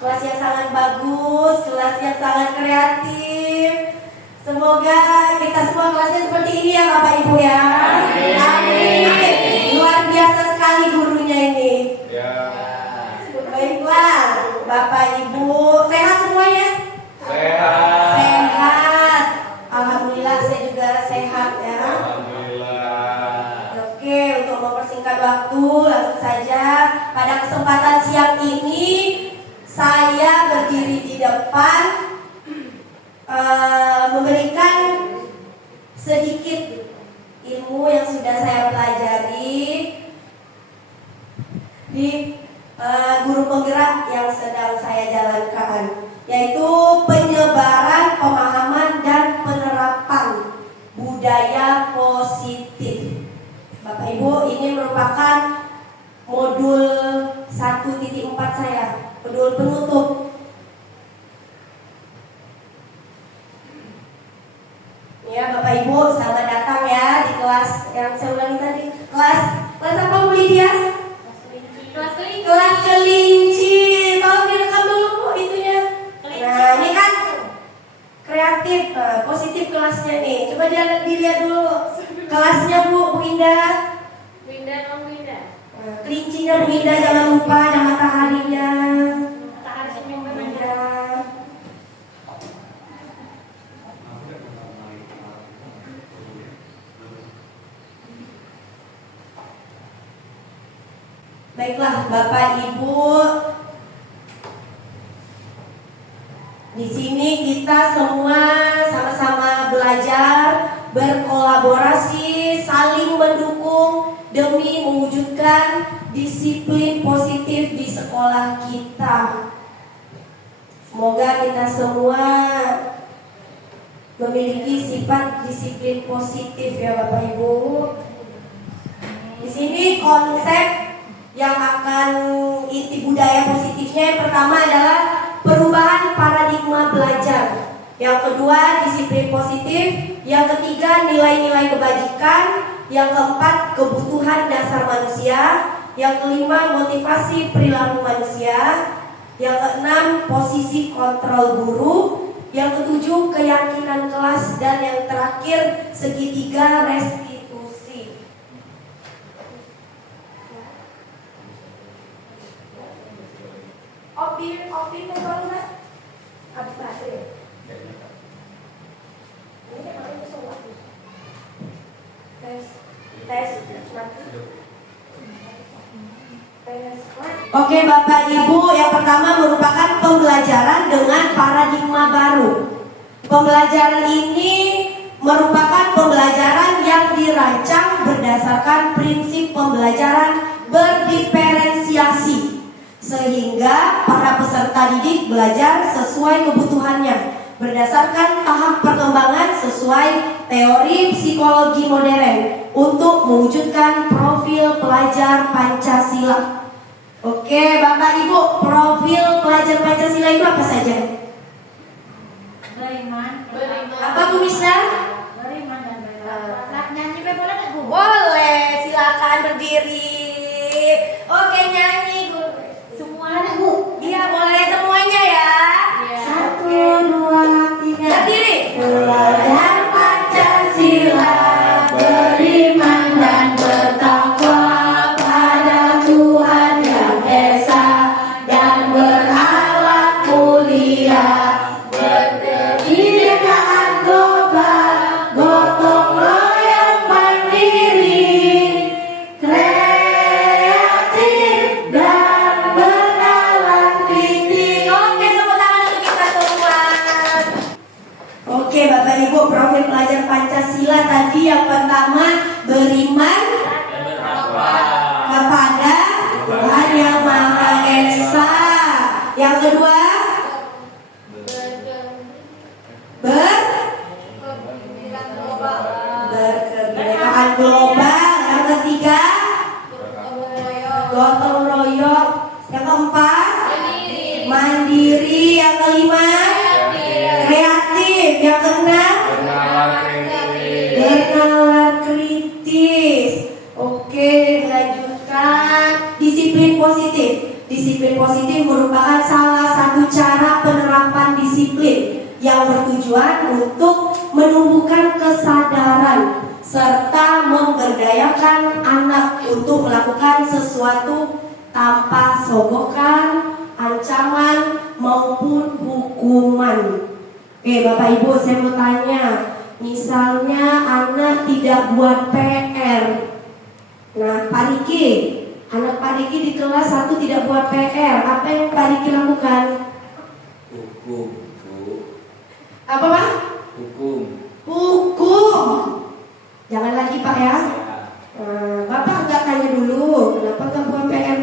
kelas yang sangat bagus, kelas yang sangat kreatif. Semoga kita semua kelasnya seperti ini ya Bapak Ibu ya. Amin. Luar biasa sekali gurunya ini. Ya. Baiklah, Bapak Ibu sehat semuanya? Sehat. Sehat. Alhamdulillah saya juga sehat ya. Alhamdulillah. Oke, untuk mempersingkat waktu langsung saja pada kesempatan siang ini saya berdiri di depan memberikan sedikit ilmu yang sudah saya pelajari di guru penggerak yang sedang saya jalankan, yaitu penyebaran pemahaman dan penerapan budaya positif. Bapak Ibu, ini merupakan modul 1.4 saya, modul penutup. Ya Bapak Ibu, selamat datang ya di kelas yang saya ulangi tadi. Kelas apa Bu Lydia? Kelas kelinci. Tolong direkam dulu Bu itunya. Nah ini kan kreatif, positif kelasnya nih. Coba dilihat dulu kelasnya Bu Indah. Bu Indah. Kelincinya Bu Indah, jangan lupa ada mataharinya. Matahari senyum Indah. Baiklah Bapak Ibu, di sini kita semua sama-sama belajar, berkolaborasi, saling mendukung demi mewujudkan disiplin positif di sekolah kita. Semoga kita semua memiliki sifat disiplin positif ya Bapak Ibu. Di sini konsep yang akan inti budaya positifnya yang pertama adalah perubahan paradigma belajar. Yang kedua disiplin positif. Yang ketiga nilai-nilai kebajikan. Yang keempat kebutuhan dasar manusia. Yang kelima motivasi perilaku manusia. Yang keenam posisi kontrol guru. Yang ketujuh keyakinan kelas. Dan yang terakhir segitiga restitusi. Opin baru nggak? Habis baterai. Ini kan ada sesuatu. Tes. Oke Bapak Ibu, yang pertama merupakan pembelajaran dengan paradigma baru. Pembelajaran ini merupakan pembelajaran yang dirancang berdasarkan prinsip pembelajaran berdiferensiasi, sehingga para peserta didik belajar sesuai kebutuhannya berdasarkan tahap perkembangan sesuai teori psikologi modern untuk mewujudkan profil pelajar Pancasila. Oke Bapak Ibu, profil pelajar Pancasila itu apa saja? Beriman. Apa Bu Misna? Beriman dan bertakwa. Nyanyi boleh nggak Bu? Boleh, silakan berdiri. Oke nyanyi Bu. Semuanya Bu. Iya boleh semuanya ya. Iya. 1, 2, 3. Berdiri. Pelajar Pancasila beriman dan bertakwa pada Tuhan Yang Esa dan berakhlak mulia, berkebinekaan global, gotong royong mandiri, kreatif dan bernalar kritis. Oke, tepuk tangan untuk kita semua. Oke Bapak Ibu, profil pelajar Pancasila tadi yang pertama beriman kepada Tuhan Yang Maha Esa. Yang kedua berkebinekaan global. Yang ketiga gotong royong. Yang keempat mandiri. Yang kelima kreatif. Yang keenam bernalar kritis. Oke, dilanjutkan disiplin positif. Disiplin positif merupakan salah satu yang bertujuan untuk menumbuhkan kesadaran serta memberdayakan anak untuk melakukan sesuatu tanpa sogokan, ancaman maupun hukuman. Oke, Bapak Ibu, saya mau tanya, misalnya anak tidak buat PR. Nah, Pak Riki, anak Pak Riki di kelas 1 tidak buat PR. Apa yang Pak Riki lakukan? Hukum, Bu. Apa, Pak? Hukum. Hukum. Jangan lagi, Pak ya. Bapak nggak tanya dulu, kenapa nggak buat PR?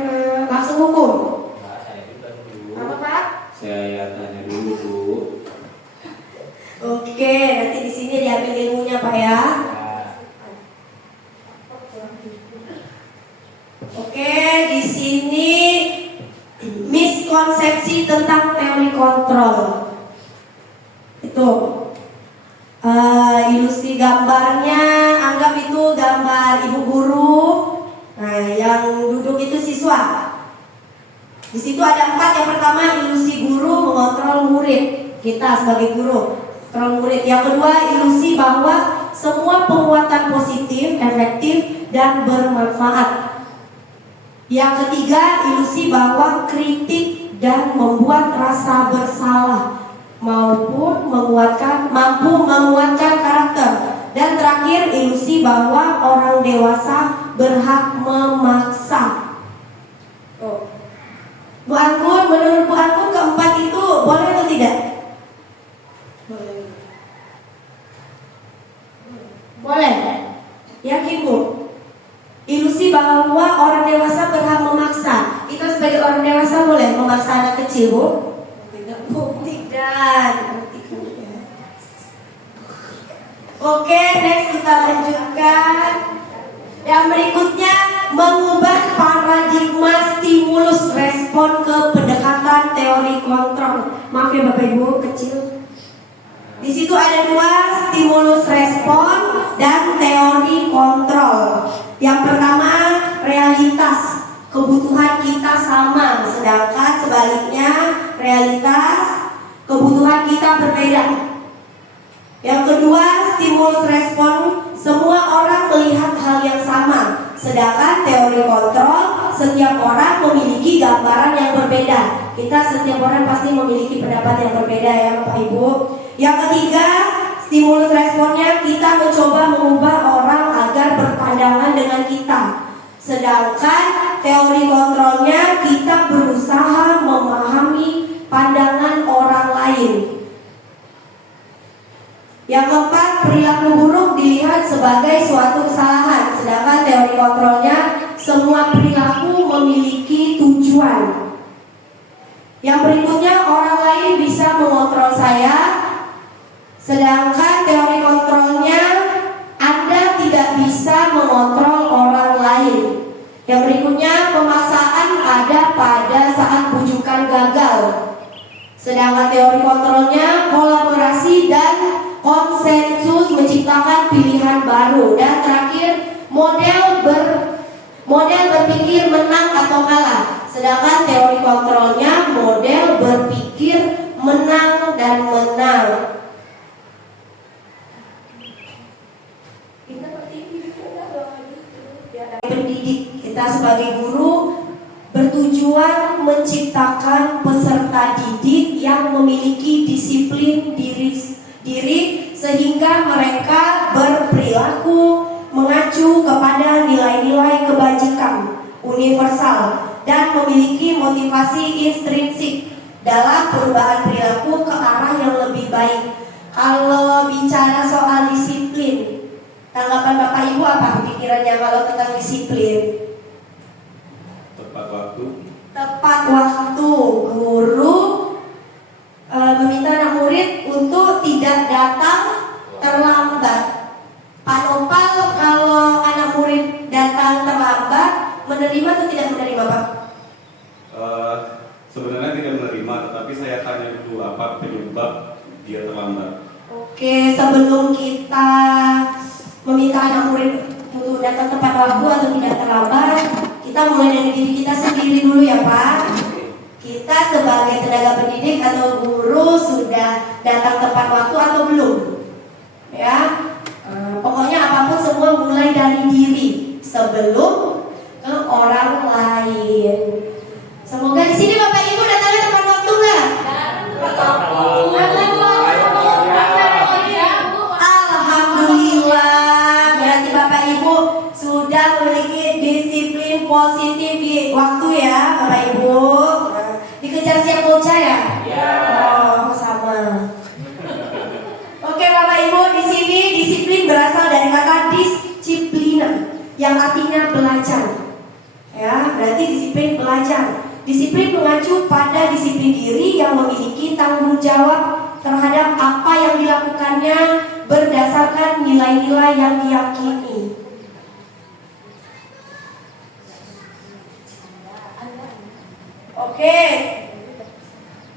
Langsung hukum. Nah, saya juga dulu. Apa, Pak? Saya tanya dulu, Bu. Oke, nanti di sini diambil ilmunya, Pak ya. Oke, di sini miskonsepsi tentang teori kontrol. Itu ilustrasi gambarnya, anggap itu gambar ibu guru. Nah, yang duduk itu siswa. Di situ ada 4. Yang pertama, ilusi guru mengontrol murid. Kita sebagai guru kontrol murid. Yang kedua, ilusi bahwa semua penguatan positif, efektif, dan bermanfaat. Yang ketiga, ilusi bahwa kritik dan membuat rasa bersalah mampu menguatkan karakter. Dan terakhir, ilusi bahwa orang dewasa berhak memaksa. Bu Anggun, menurut Bu Anggun keempat itu boleh atau tidak? Boleh. Yakin, Bu? Ilusi bahwa orang dewasa berhak memaksa. Kita sebagai orang dewasa boleh memaksa anak kecil, Bu? Tidak, Bu. Tidak. Oke, next kita lanjutkan. Yang berikutnya, mengubah paradigma stimulus respon ke pendekatan teori kontrol. Maaf ya Bapak Ibu, kecil. Di situ ada 2, stimulus respon dan teori kontrol. Yang pertama, realitas, kebutuhan kita sama, sedangkan sebaliknya realitas, kebutuhan kita berbeda. Yang kedua, stimulus respon, semua orang melihat hal yang sama, sedangkan teori kontrol, setiap orang memiliki gambaran yang berbeda. Kita setiap orang pasti memiliki pendapat yang berbeda ya Bapak Ibu. Yang ketiga, stimulus responnya, kita mencoba mengubah orang agar berpandangan dengan kita. Sedangkan teori kontrolnya, kita berusaha memahami pandangan orang lain. Yang keempat, perilaku buruk dilihat sebagai suatu kesalahan. Sedangkan teori kontrolnya, semua perilaku memiliki tujuan. Yang berikutnya, orang lain bisa mengontrol saya. Sedangkan teori kontrolnya, Anda tidak bisa mengontrol orang lain. Yang berikutnya, pemaksaan ada pada saat bujukan gagal. Sedangkan teori kontrolnya, kolaborasi dan konsensus menciptakan pilihan baru. Dan terakhir, model berpikir menang atau kalah. Sedangkan teori kontrolnya, model berpikir menang dan menang. Pendidik, kita sebagai guru bertujuan menciptakan peserta didik yang memiliki disiplin diri sehingga mereka berperilaku mengacu kepada nilai-nilai kebajikan universal dan memiliki motivasi intrinsik dalam perubahan perilaku ke arah yang lebih baik. Kalau bicara soal disiplin, tanggapan Bapak Ibu apa pikirannya kalau tentang disiplin? Tepat waktu. Tepat waktu, guru meminta anak murid untuk tidak datang terlambat. Pak Nopal, kalau anak murid datang terlambat, menerima atau tidak menerima, Pak? Sebenarnya tidak menerima, tetapi saya tanya dulu apa penyebab dia terlambat. Oke, sebelum kita meminta anak murid untuk datang tepat waktu atau tidak terlambat, kita mulai dari diri kita sendiri dulu ya Pak. Kita sebagai tenaga pendidik atau guru sudah datang tepat tepat waktu atau belum? Ya, pokoknya apapun semua mulai dari diri sebelum ke orang lain. Semoga di sini Bapak Ibu datangnya tepat waktu nggak? Alhamdulillah, berarti Bapak Ibu sudah memiliki disiplin positif di waktu ya, Bapak Ibu. Dikejar siap bocah ya? Oh, sama. Oke Bapak Ibu, di sini disiplin berasal dari kata disiplina yang artinya belajar. Ya, berarti disiplin belajar. Disiplin mengacu pada disiplin diri yang memiliki tanggung jawab terhadap apa yang dilakukannya berdasarkan nilai-nilai yang diyakini. Oke.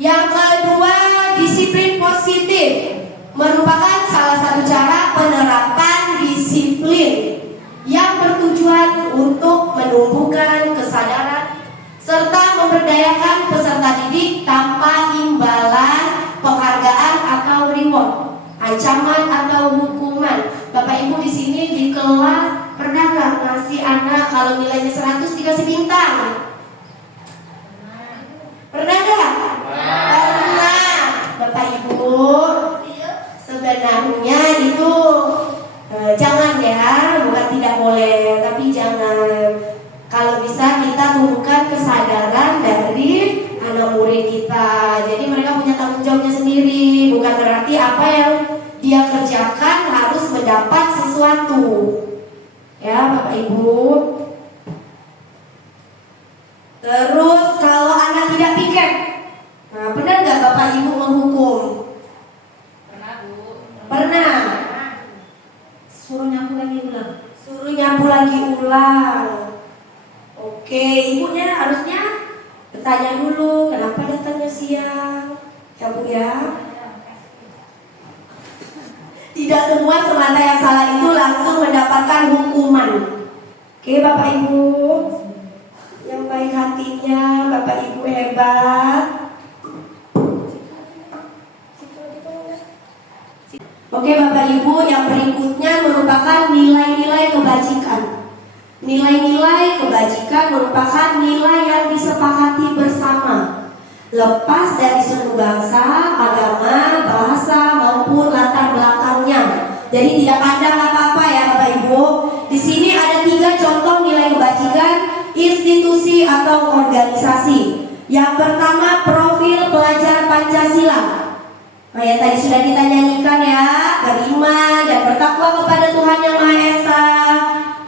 Yang kedua, disiplin positif merupakan salah satu cara penerapan disiplin yang bertujuan untuk menumbuhkan kesadaran serta memberdayakan peserta didik tanpa imbalan, penghargaan atau reward, ancaman atau hukuman. Bapak Ibu di sini di kelas pernah nggak ngasih anak kalau nilainya 100 dikasih bintang? Pernah nggak? Pernah. Bapak Ibu, sebenarnya itu jangan ya, bukan tidak boleh, tapi jangan. Kalau bisa kita tumbuhkan kesadaran dari anak murid kita. Jadi mereka punya tanggung jawabnya sendiri. Bukan berarti apa yang dia kerjakan harus mendapat sesuatu. Ya Bapak Ibu. Terus kalau anak tidak piket, nah benar nggak Bapak Ibu menghukum? Pernah Bu. Pernah. Suruh nyapu lagi ulang. Suruh nyapu lagi ulang. Oke, ibunya harusnya bertanya dulu kenapa datangnya siang, ya Bu ya. Tidak semua semata yang salah itu langsung mendapatkan hukuman. Oke Bapak Ibu, yang baik hatinya, Bapak Ibu hebat. Oke Bapak Ibu, yang berikutnya merupakan nilai-nilai kebajikan. Nilai-nilai kebajikan merupakan nilai yang disepakati bersama, lepas dari suku bangsa, agama, bahasa maupun latar belakangnya. Jadi tidak pandang apa-apa ya Bapak Ibu. Di sini ada 3 contoh nilai kebajikan institusi atau organisasi. Yang pertama, profil pelajar Pancasila. Nah ya tadi sudah kita nyanyikan ya, beriman dan bertakwa kepada Tuhan Yang Maha Esa,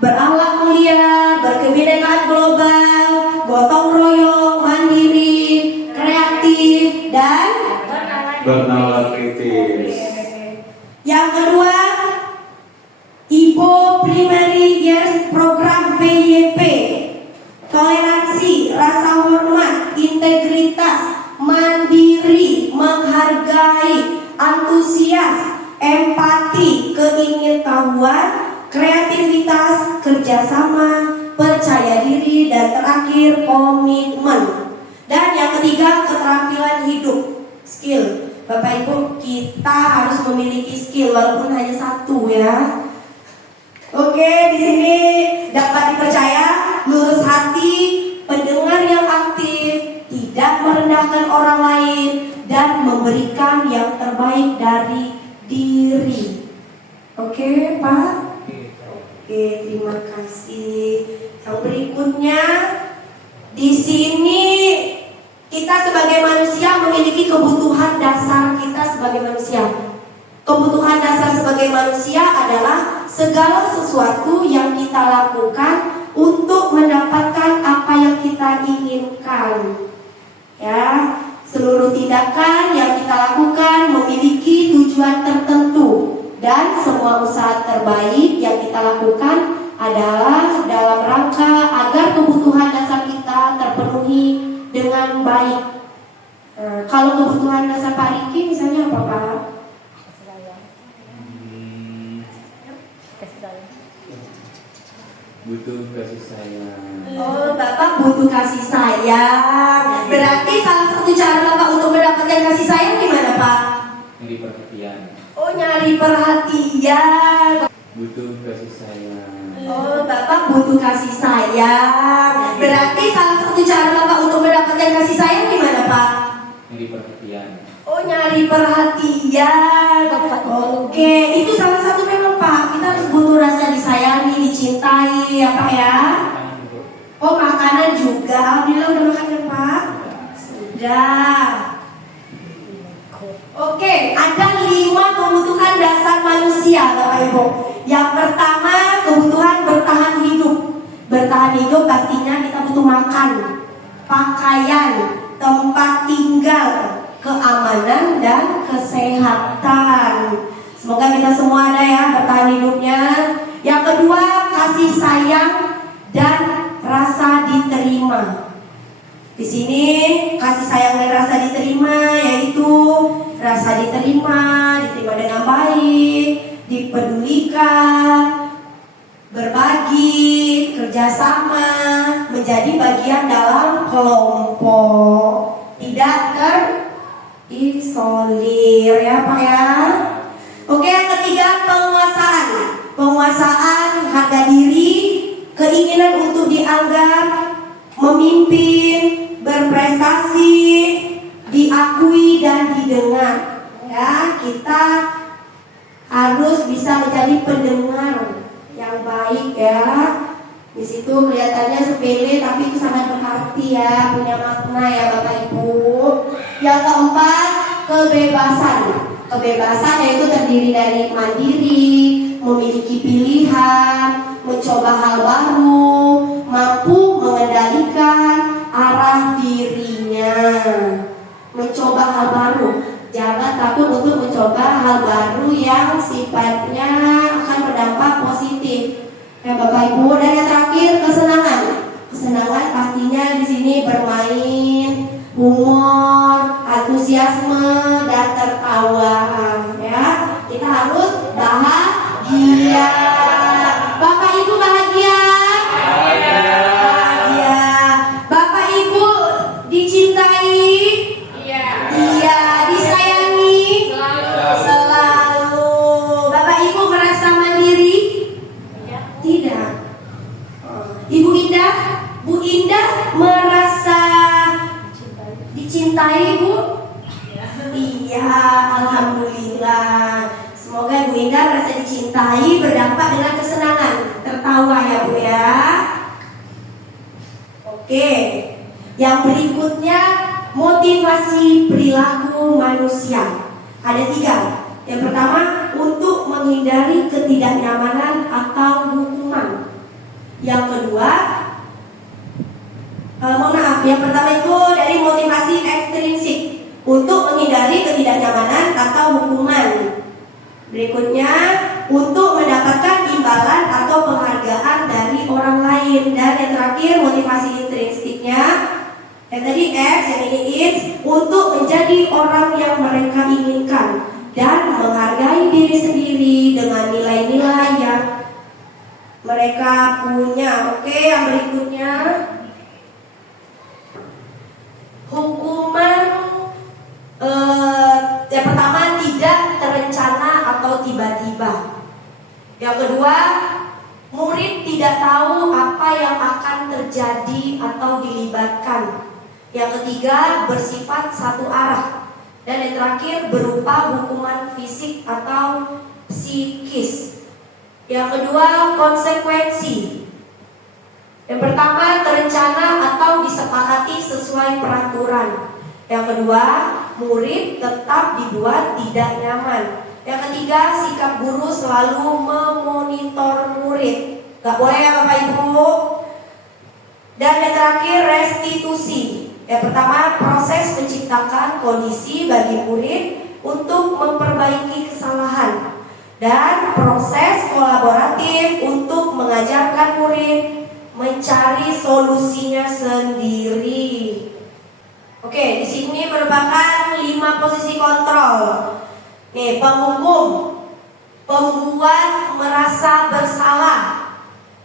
berakhlak mulia, berkebinekaan global, gotong royong, mandiri, kreatif, dan bernalar kritis. Yang kedua, Ibo Primary Years Program PYP, toleransi, rasa hormat, integritas, mandiri, menghargai, antusias, empati, keingin-tahuan, kreativitas, kerjasama, percaya diri, dan terakhir komitmen. Dan yang ketiga, keterampilan hidup, skill. Bapak Ibu, kita harus memiliki skill walaupun hanya 1 ya. Oke, di sini dapat dipercaya, lurus hati, pendengar yang aktif, tidak merendahkan orang lain, dan memberikan yang terbaik dari diri. Oke, Pak? Oke, terima kasih. Yang berikutnya, di sini kita sebagai manusia memiliki kebutuhan dasar kita sebagai manusia. Kebutuhan dasar sebagai manusia adalah segala sesuatu yang kita lakukan untuk mendapatkan apa yang kita inginkan. Ya, seluruh tindakan yang kita lakukan memiliki tujuan tertentu. Dan semua usaha terbaik yang kita lakukan adalah dalam rangka agar kebutuhan dasar kita terpenuhi dengan baik. Kalau kebutuhan dasar Pak Riki misalnya apa Pak? Butuh kasih sayang. Oh, Bapak butuh kasih sayang. Berarti salah satu cara Bapak untuk mendapatkan kasih sayang gimana Pak? Nyari perhatian. Oh, nyari perhatian. Butuh kasih sayang. Oh, Bapak butuh kasih sayang. Berarti salah satu cara Bapak untuk mendapatkan kasih sayang gimana, Pak? Nyari perhatian. Oh, nyari perhatian. Oke, itu salah satu memang, Pak. Kita harus butuh rasa disayangi, dicintai, apa ya? Oh, makanan juga. Alhamdulillah udah makan kan, Pak? Sudah. Oke, ada 5 kebutuhan dasar manusia, Bapak Ibu. Yang pertama, kebutuhan bertahan hidup. Bertahan hidup pastinya kita butuh makan, pakaian, tempat tinggal, keamanan, dan kesehatan. Semoga kita semua ada ya bertahan hidupnya. Yang kedua, kasih sayang dan rasa diterima. Di sini kasih sayang dan rasa diterima yaitu rasa diterima dengan baik, dipedulikan, berbagi, kerjasama, menjadi bagian dalam kelompok, tidak terisolir ya Pak ya. Oke, yang ketiga penguasaan. Penguasaan harga diri, keinginan untuk dianggap, memimpin, berprestasi, diakui dan didengar. Ya, kita harus bisa menjadi pendengar yang baik ya. Di situ kelihatannya sepele tapi itu sangat berarti ya, punya makna ya Bapak Ibu. Yang keempat, kebebasan. Kebebasan yaitu terdiri dari mandiri, memiliki pilihan, mencoba hal baru, mampu mengendalikan arah dirinya, mencoba hal baru. Jangan takut untuk mencoba hal baru yang sifatnya akan berdampak positif. Ya Bapak Ibu, dan yang terakhir kesenangan. Kesenangan pastinya di sini bermain, humor, antusiasme dan tertawa. Ya, kita harus bahagia. Bapak Ibu bahagia? Bahagia. Bapak Ibu dicintai? Iya. Disayangi? Selalu. Bapak Ibu merasa mandiri? Tidak. Ibu Indah? Bu Indah merasa dicintai Bu? Iya, alhamdulillah. Semoga Bu Indah merasa dicintai, berdampak dengan kesenangan, tertawa ya Bu ya. Oke, yang berikutnya motivasi perilaku manusia. Ada 3. Yang pertama, untuk menghindari ketidaknyamanan atau hukuman. Yang kedua, yang pertama itu dari motivasi ekstrinsik, untuk menghindari ketidaknyamanan atau hukuman. Berikutnya, untuk mendapatkan imbalan atau penghargaan dari orang lain. Dan yang terakhir, motivasi intrinsiknya, yang tadi X, yang ini X, untuk menjadi orang yang mereka inginkan dan menghargai diri sendiri dengan nilai-nilai yang mereka punya. Oke, yang berikutnya, hukuman yang pertama tidak terencana atau tiba-tiba. Yang kedua, murid tidak tahu apa yang akan terjadi atau dilibatkan. Yang ketiga, bersifat satu arah. Dan yang terakhir, berupa hukuman fisik atau psikis. Yang kedua, konsekuensi. Yang pertama, terencana atau disepakati sesuai peraturan. Yang kedua, murid tetap dibuat tidak nyaman. Yang ketiga, sikap guru selalu memonitor murid. Gak boleh ya Bapak Ibu. Dan yang terakhir, restitusi. Yang pertama, proses menciptakan kondisi bagi murid untuk memperbaiki kesalahan. Dan proses kolaboratif untuk mengajarkan murid mencari solusinya sendiri. Oke, di sini merupakan 5 posisi kontrol. Nih, penghukum, pembuat merasa bersalah,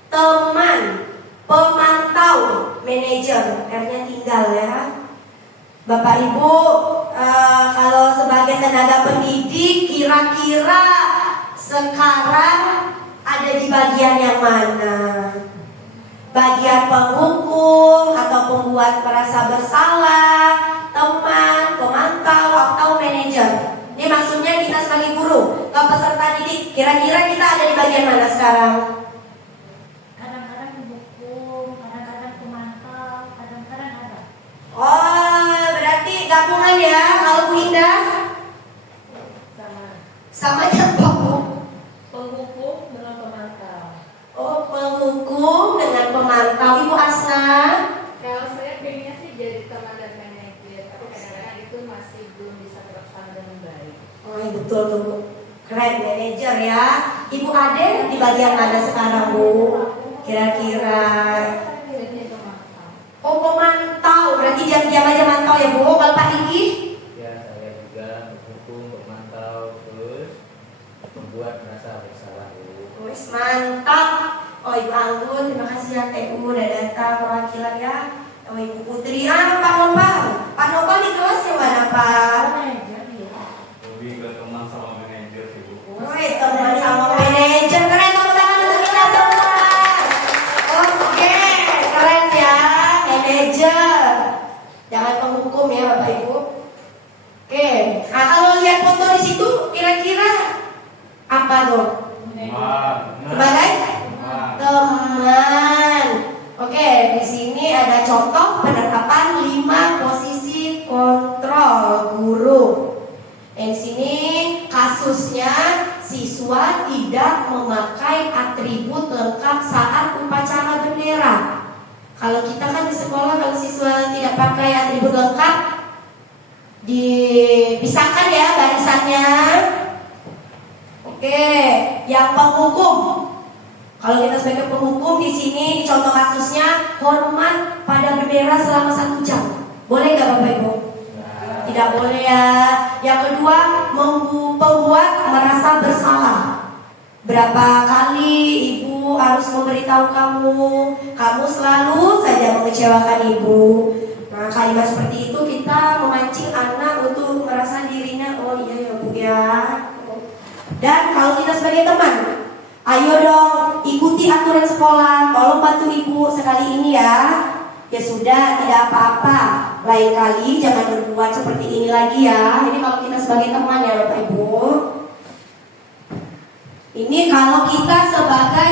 teman, pemantau, manajer, R-nya tinggal ya. Bapak Ibu, kalau sebagai tenaga pendidik Kira-kira sekarang ada di bagian yang mana? Bagian penghukum atau pembuat merasa bersalah, teman, pemantau, atau manajer? Ini maksudnya kita sebagai guru ke peserta didik, kira-kira kita ada di bagian mana sekarang? Kadang-kadang mendukung, kadang-kadang pemantau, kadang-kadang ada. Oh, berarti gabungan ya. Kalau Bu Indah sama aja Penghukum dengan pemantau. Oh, penghukum dengan pemantau. Ibu Asna? Kalau saya pengennya sih jadi teman dan manajer, tapi kadang-kadang itu masih belum bisa terlaksana dengan baik. Oh, iya, betul tuh Bu. Keren, manajer ya. Ibu Ade di bagian mana sekarang Bu? Kira-kira. Jadi pemantau. Oh, pemantau. Berarti diam-diam aja mantau ya Bu. Kalau Pak Diki? Ya, saya juga mendukung, memantau, terus membuat merasa bersalah. Wis mantap. Oh, Ibu Anggun, terima kasih ya TU udah datang perwakilan ya. Oh, Ibu Putri, Pak Nopal. Pak Nopal di kelas yang mana Pak? Manajer dia. Lebih ke teman sama manajer sih Bu. Woi, teman sama manajer. Keren, tepuk tangan untuk kita semua. Oke, keren ya, manajer. Jangan penghukum ya Bapak Ibu. Oke, nah kalau lihat foto di situ, kira-kira apa tuh? Sebagai teman. Oke, di sini ada contoh penerapan 5 posisi kontrol guru. Di sini kasusnya siswa tidak memakai atribut lengkap saat upacara bendera. Kalau kita kan di sekolah kalau siswa tidak pakai atribut lengkap dipisahkan ya barisannya. Oke, yang penghukum. Kalau kita sebagai penghukum di sini contoh kasusnya hormat pada bendera selama 1 jam. Boleh nggak Bapak Ibu? Tidak boleh ya. Yang kedua, pembuat merasa bersalah. Berapa kali ibu harus memberitahu kamu selalu saja mengecewakan ibu. Nah, kalimat seperti itu kita memancing anak untuk merasa dirinya, oh iya ya Bu ya. Dan kalau kita sebagai teman, ayo dong ikuti aturan sekolah, tolong bantu ibu sekali ini ya. Ya sudah, tidak apa-apa. Lain kali jangan berbuat seperti ini lagi ya. Ini kalau kita sebagai teman ya Bapak Ibu. Ini kalau kita sebagai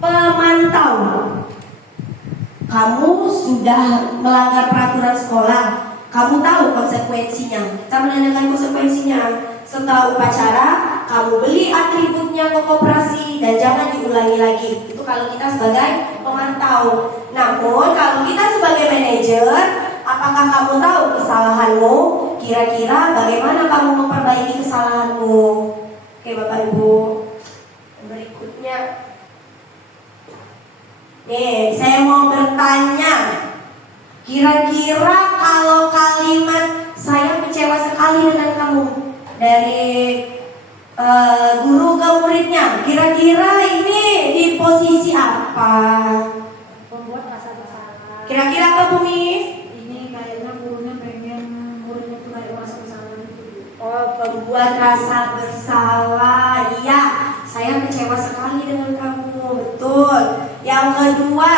pemantau. Kamu sudah melanggar peraturan sekolah, kamu tahu konsekuensinya. Kita menanyakan konsekuensinya. Setelah upacara, kamu beli atributnya ke koperasi dan jangan diulangi lagi. Itu kalau kita sebagai pemantau. Namun kalau kita sebagai manajer, apakah kamu tahu kesalahanmu? Kira-kira bagaimana kamu memperbaiki kesalahanmu? Oke Bapak Ibu. Berikutnya, nih saya mau bertanya. Kira-kira kalau kalimat saya kecewa sekali dengan kamu dari guru ke muridnya, kira-kira ini di posisi apa? Pembuat rasa bersalah. Kira-kira apa Bu Miss? Ini kayaknya gurunya pengen muridnya tuh kayak rasa bersalah gitu. Oh, pembuat rasa bersalah. Iya, saya kecewa sekali dengan kamu. Betul. Yang kedua,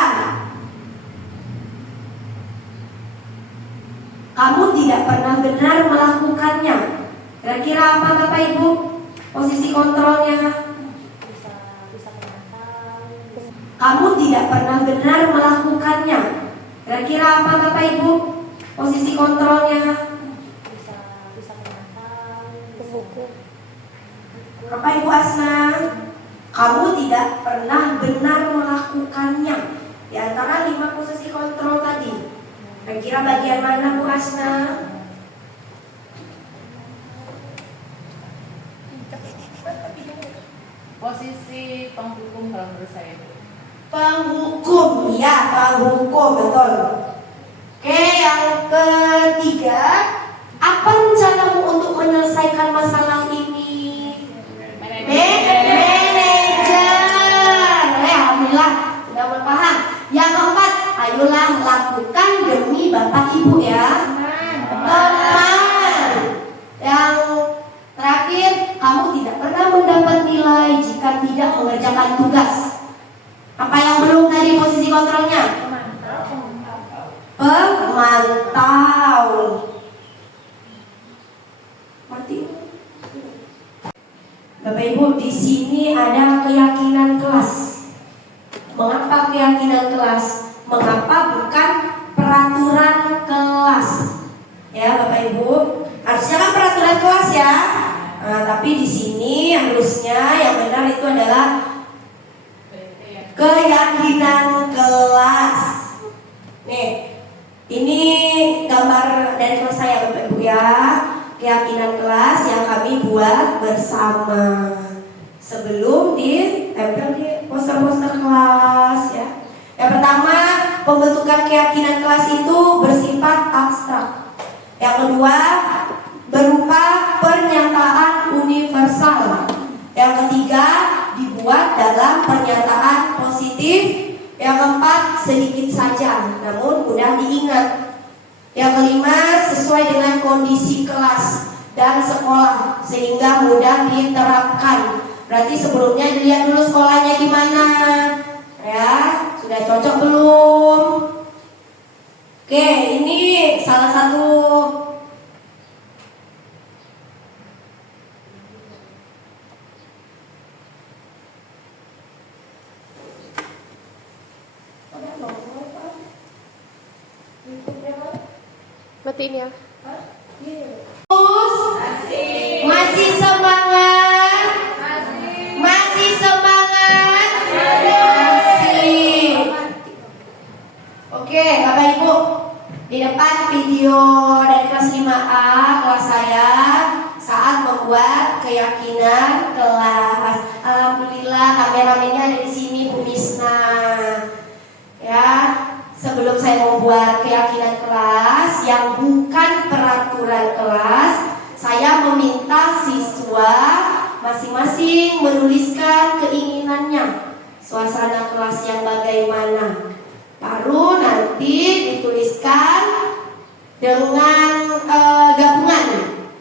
kamu tidak pernah benar melakukannya. Kira-kira apa Bapak Ibu? Posisi kontrolnya. Bisa pemantau. Kamu tidak pernah benar melakukannya. Kira-kira apa Bapak Ibu? Posisi kontrolnya. Bisa pemantau. Apa Ibu Asna? Kamu tidak pernah benar melakukannya. Di antara 5 posisi kontrol tadi, kira-kira bagian mana Bu Asna? Posisi penghukum kalau menurut saya. Penghukum, ya penghukum, betul. Oke, yang ketiga, apa rencanamu untuk menyelesaikan masalah ini? Manajer. Alhamdulillah, sudah berpaham. Yang keempat, ayolah lakukan demi Bapak Ibu ya. Teman. Yang terakhir, kamu tidak mati. Bapak Ibu, di sini ada keyakinan kelas. Mengapa keyakinan kelas? Mengapa bukan peraturan kelas? Ya, Bapak Ibu, harusnya kan peraturan kelas ya. Nah, tapi di sini harusnya yang benar itu adalah keyakinan kelas. Nih, ini gambar dari kelas saya, Bapak Ibu ya. Keyakinan kelas yang kami buat bersama sebelum ditempel di poster-poster kelas ya. Yang pertama, pembentukan keyakinan kelas itu bersifat abstrak. Yang kedua, berupa pernyataan universal. Yang ketiga, dibuat dalam pernyataan positif. Yang keempat, sedikit saja namun mudah diingat. Yang kelima, sesuai dengan kondisi kelas dan sekolah sehingga mudah diterapkan. Berarti sebelumnya dilihat dulu sekolahnya gimana, ya sudah cocok belum? Oke, ini salah satu Matiin ya. Masih semangat? Masih semangat? Masih. Oke, Bapak Ibu, di depan video dari kelas 5A kelas saya saat membuat keyakinan kelas. Alhamdulillah kameramennya ada di sini, Bu Misna. Ya. Sebelum saya membuat keyakinan kelas yang bukan peraturan kelas, saya meminta siswa masing-masing menuliskan keinginannya, suasana kelas yang bagaimana. Baru nanti dituliskan dengan gabungan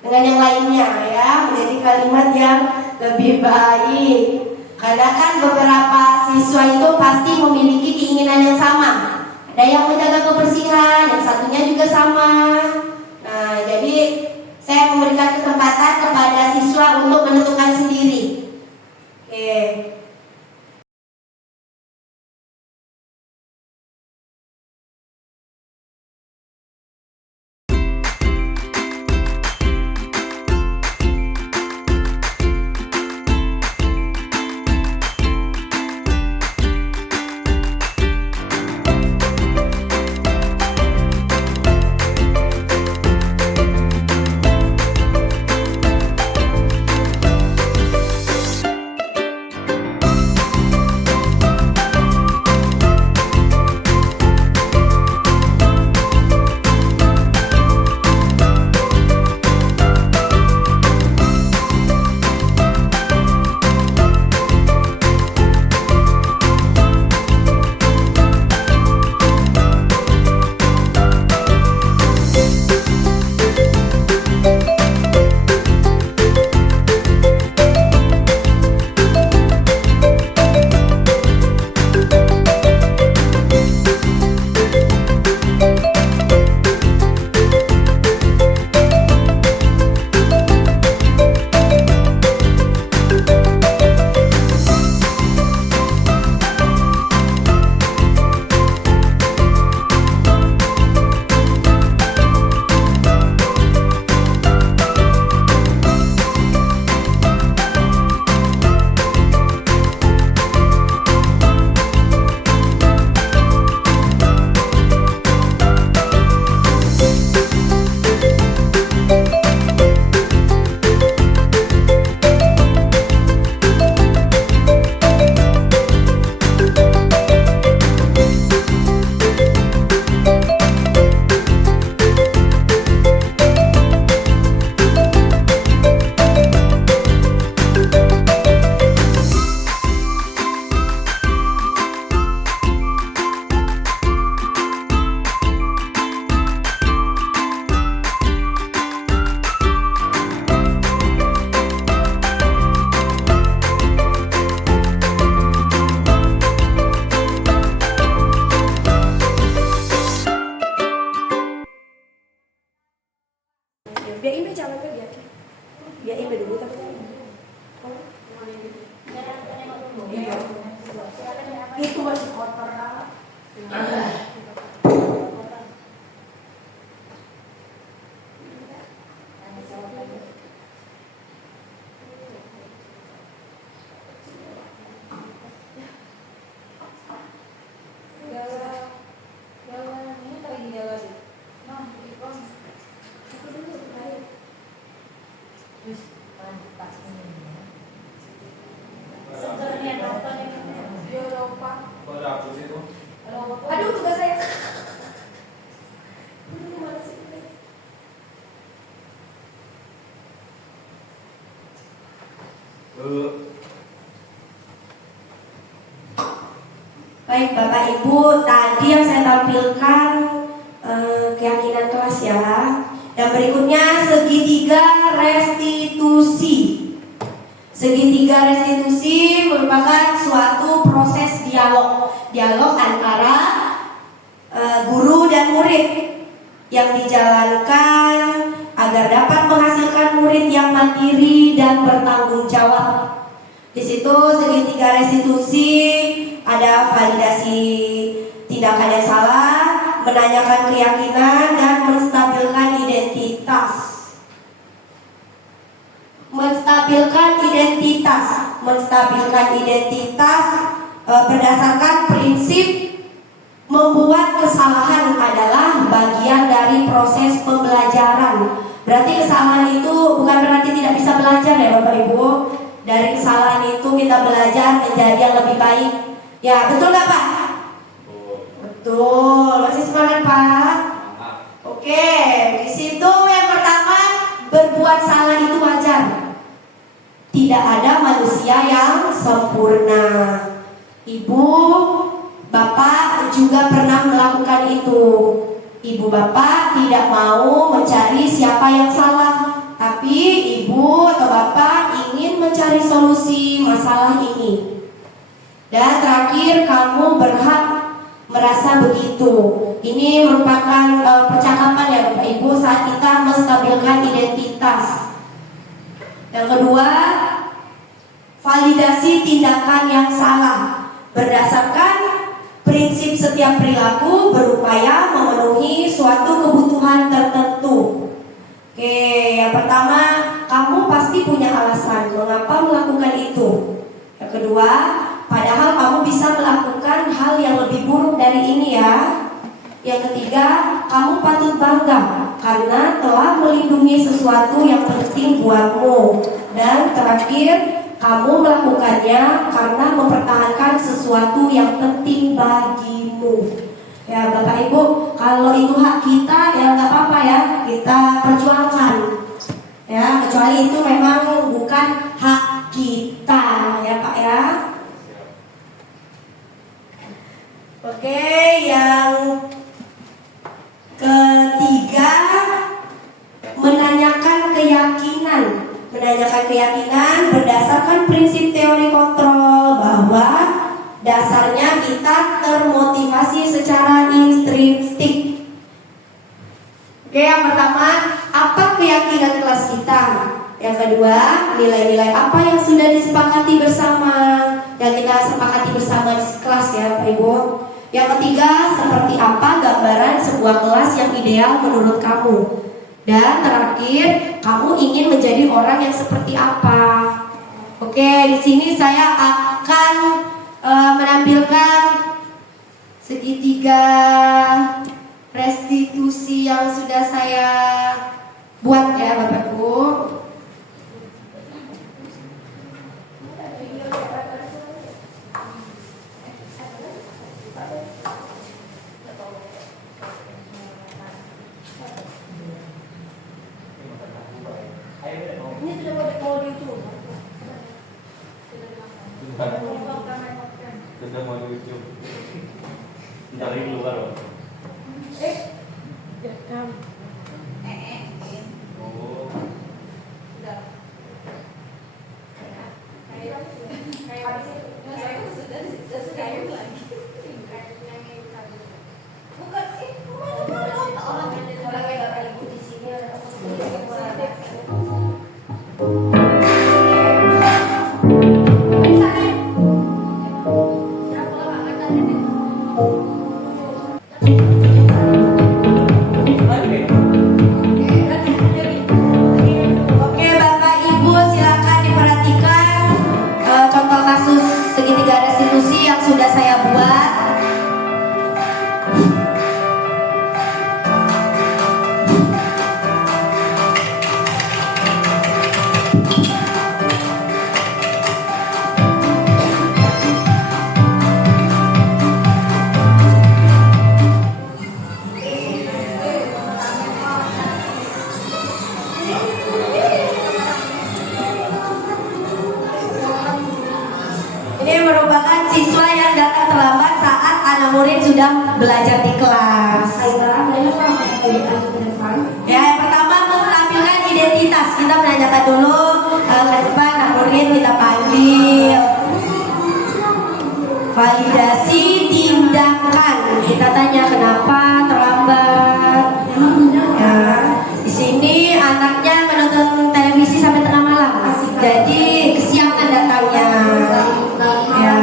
dengan yang lainnya ya, menjadi kalimat yang lebih baik. Karena kan beberapa siswa itu pasti memiliki keinginan yang sama. Ada yang menjaga kebersihan, yang satunya juga sama. Nah, jadi saya memberikan kesempatan kepada siswa untuk menentukan sendiri. Oke. Ya ini dulu tapi. Iya. Itu masih kotor kan? Aduh, tugas saya. Baik Bapak Ibu, tadi yang saya tampilkan keyakinan kelas ya. Yang berikutnya segitiga restitusi. Segitiga restitusi merupakan suatu proses dialog antara guru dan murid yang dijalankan agar dapat menghasilkan murid yang mandiri dan bertanggung jawab. Di situ segitiga restitusi ada validasi tindakan yang salah, menanyakan keyakinan dan menstabilkan identitas. Menstabilkan identitas berdasarkan prinsip membuat kesalahan adalah bagian dari proses pembelajaran. Berarti kesalahan itu bukan berarti tidak bisa belajar ya Bapak Ibu. Dari kesalahan itu kita belajar menjadi yang lebih baik. Ya, betul nggak Pak? Betul. Masih semangat Pak? Oke, di situ yang pertama, berbuat salah itu wajar. Tidak ada manusia yang sempurna. Ibu, Bapak juga pernah melakukan itu. Ibu Bapak tidak mau mencari siapa yang salah, tapi Ibu atau Bapak ingin mencari solusi masalah ini. Dan terakhir, kamu berhak merasa begitu. Ini merupakan percakapan ya Bapak Ibu saat kita menstabilkan identitas. Yang kedua, validasi tindakan yang salah. Berdasarkan prinsip setiap perilaku berupaya memenuhi suatu kebutuhan tertentu. Oke, yang pertama, kamu pasti punya alasan mengapa melakukan itu. Yang kedua, padahal kamu bisa melakukan hal yang lebih buruk dari ini ya. Yang ketiga, kamu patut bangga karena telah melindungi sesuatu yang penting buatmu. Dan terakhir, kamu melakukannya karena mempertahankan sesuatu yang penting bagimu. Ya Bapak Ibu, kalau itu hak kita ya nggak apa-apa ya, kita perjuangkan. Ya, kecuali itu memang bukan hak kita ya Pak ya. Oke, yang ketiga, menanyakan keyakinan. Menanyakan keyakinan berdasarkan prinsip teori kontrol bahwa dasarnya kita termotivasi secara intrinsik. Oke, yang pertama, apa keyakinan kelas kita? Yang kedua, nilai-nilai apa yang sudah disepakati bersama, yang kita sepakati bersama di kelas ya Pak Ibu. Yang ketiga, seperti apa gambaran sebuah kelas yang ideal menurut kamu. Dan terakhir, kamu ingin menjadi orang yang seperti apa? Oke, di sini saya akan menampilkan segitiga restitusi yang sudah saya buat ya Bapak Ibu. Ini sudah mau diukur. Sudah mau lucu. Dari keluar loh. Rekam. Oh. Orang yang Bapak Ibu di sini ada positif. murid sudah belajar di kelas. Ya, yang pertama menstabilkan identitas. Kita menanyakan dulu ke depan anak murid kita panggil. Validasi tindakan. Kita tanya kenapa terlambat. Ya, di sini anaknya menonton televisi sampai tengah malam. Jadi kesiangan datangnya. Ya.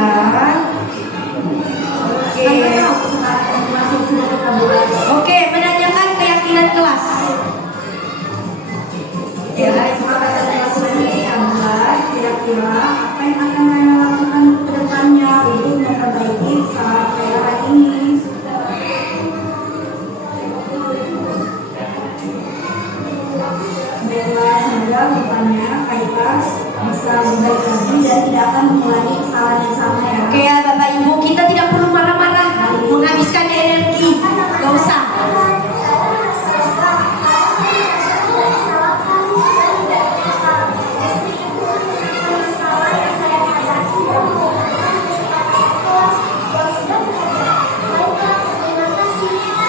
Oke, menanyakan keyakinan kelas. Ya, kira-kira apa yang akan saya lakukan ke depannya untuk memperbaiki kesalahan saya hari ini. Baiklah, semoga depannya Kaila bisa lebih baik lagi dan tidak akan mengulangi kesalahan yang sama ya. oke ya Bapak Ibu, kita tidak perlu marah-marah, menghabiskan energi, gak usah.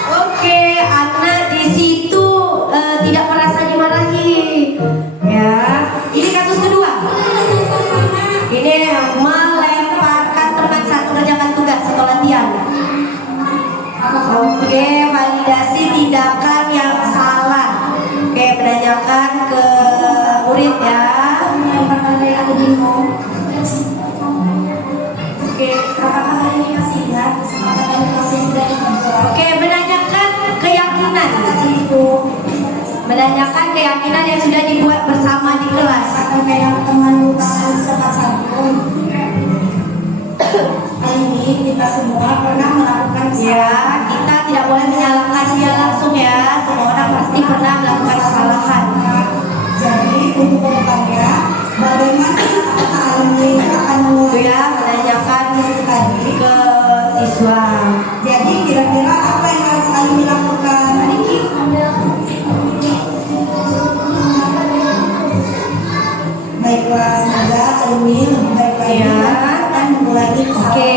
Oke, anak di situ tidak merasa dimarahi. Ya, ini kasus kedua. Ini melemparkan teman saat mengerjakan tugas atau latihan. Oke, validasi tindakan yang salah. Oke, menanyakan ke murid ya. Oke, Apakah hari ini masih ingat kesempatan yang masih sudah dibuat? oke, menanyakan keyakinan. Menanyakan keyakinan yang sudah dibuat bersama di kelas. Akan kayak teman cepat santun. Hari ini kita semua pernah melakukan Ya, kita tidak boleh menyalahkan dia langsung ya. Semua orang pasti pernah melakukan kesalahan. Jadi untuk kedepannya bagaimana apakah alumni akan Itu ya, menanyakan tadi? ke siswa. Jadi kira-kira apa yang harus alumni lakukan? Baiklah, semoga alumni lebih baik lagi Ya. dan mengulangi Oke.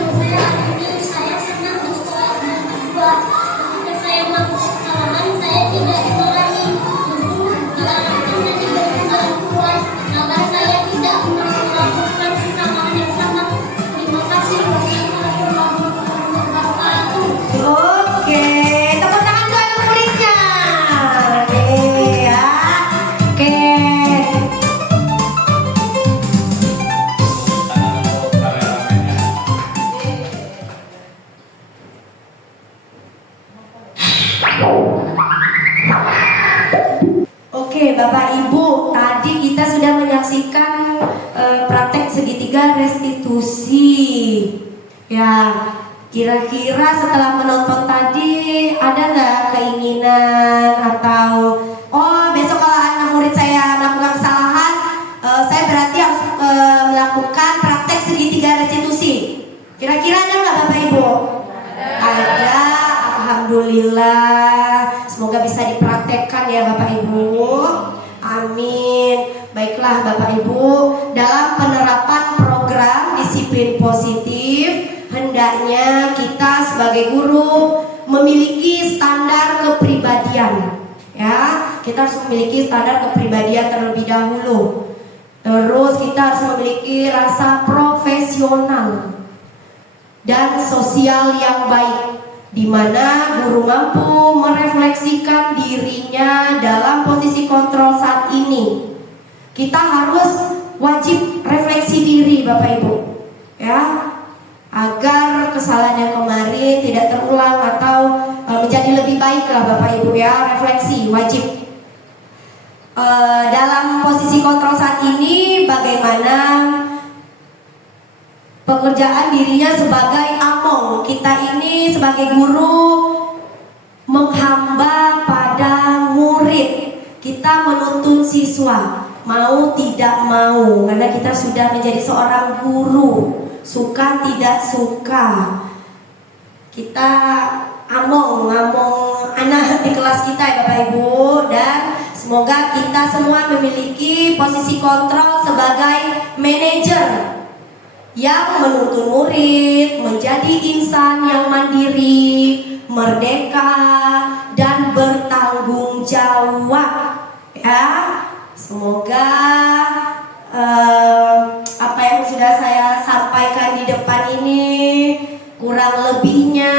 Saya senang bersekolah dengan kedua. Ketika saya melakukan kesalahan, saya tidak dimarahi. Diarahkan dan diberi bantuan agar saya tidak melakukan kesalahan yang sama. Terima kasih. Wassalamualaikum warahmatullahi wabarakatuh. Oke, tepuk tangan buat muridnya. Oke ya. Oke. Kameramennya. Oke, Bapak Ibu, tadi kita sudah menyaksikan praktek segitiga restitusi. Ya, kira-kira setelah menonton tadi ada nggak keinginan atau besok kalau anak murid saya melakukan kesalahan, saya berarti harus melakukan praktek segitiga restitusi. Kira-kira ada nggak Bapak Ibu? Ada, alhamdulillah. Semoga bisa dipraktekkan ya Bapak Ibu. Amin. Baiklah Bapak Ibu, dalam penerapan program disiplin positif, hendaknya kita sebagai guru memiliki standar kepribadian. Ya, kita harus memiliki standar kepribadian terlebih dahulu. Terus kita harus memiliki rasa profesional dan sosial yang baik, di mana guru mampu merefleksikan dirinya dalam posisi kontrol saat ini. Kita harus wajib refleksi diri Bapak Ibu, ya, agar kesalahan yang kemarin tidak terulang atau menjadi lebih baik lah Bapak Ibu ya, refleksi wajib. Dalam posisi kontrol saat ini bagaimana pekerjaan dirinya sebagai among. Kita ini sebagai guru menghamba pada murid. Kita menuntun siswa, mau tidak mau, karena kita sudah menjadi seorang guru, suka tidak suka. Kita among anak di kelas kita ya Bapak Ibu, dan semoga kita semua memiliki posisi kontrol sebagai manajer yang menuntun murid menjadi insan yang mandiri, merdeka, dan bertanggung jawab. Ya, semoga apa yang sudah saya sampaikan di depan ini kurang lebihnya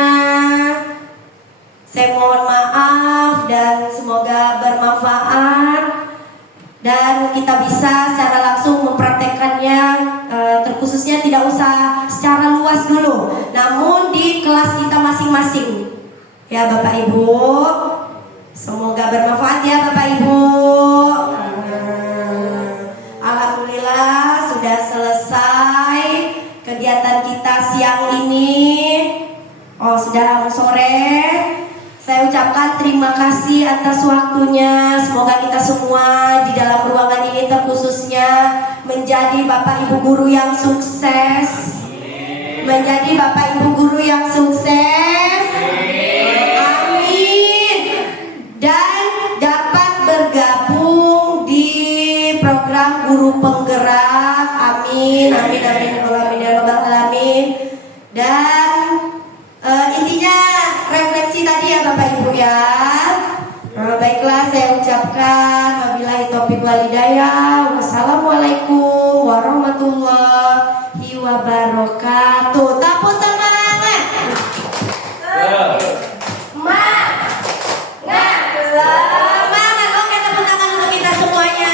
saya mohon maaf dan semoga bermanfaat dan kita bisa secara langsung mempraktekkannya, terkhususnya tidak usah secara luas dulu, namun di kelas kita masing-masing ya Bapak Ibu. Semoga bermanfaat ya Bapak Ibu. Alhamdulillah sudah selesai kegiatan kita siang ini. Sudah sore. Saya ucapkan terima kasih atas waktunya. Semoga kita semua di dalam ruangan ini terkhususnya menjadi Bapak Ibu guru yang sukses. Menjadi Bapak Ibu guru yang sukses. Amin. Dan dapat bergabung di program guru penggerak. Amin. Amin amin amin ya rabbal alamin. Dan intinya refleksi tadi ya Bapak Ibu ya. Baiklah saya ucapkan wabillahi taufiq wal hidayah. Wassalamualaikum warahmatullahi wabarakatuh. Tepuk semangat. Semangat. Oke, tepuk tangan untuk kita semuanya.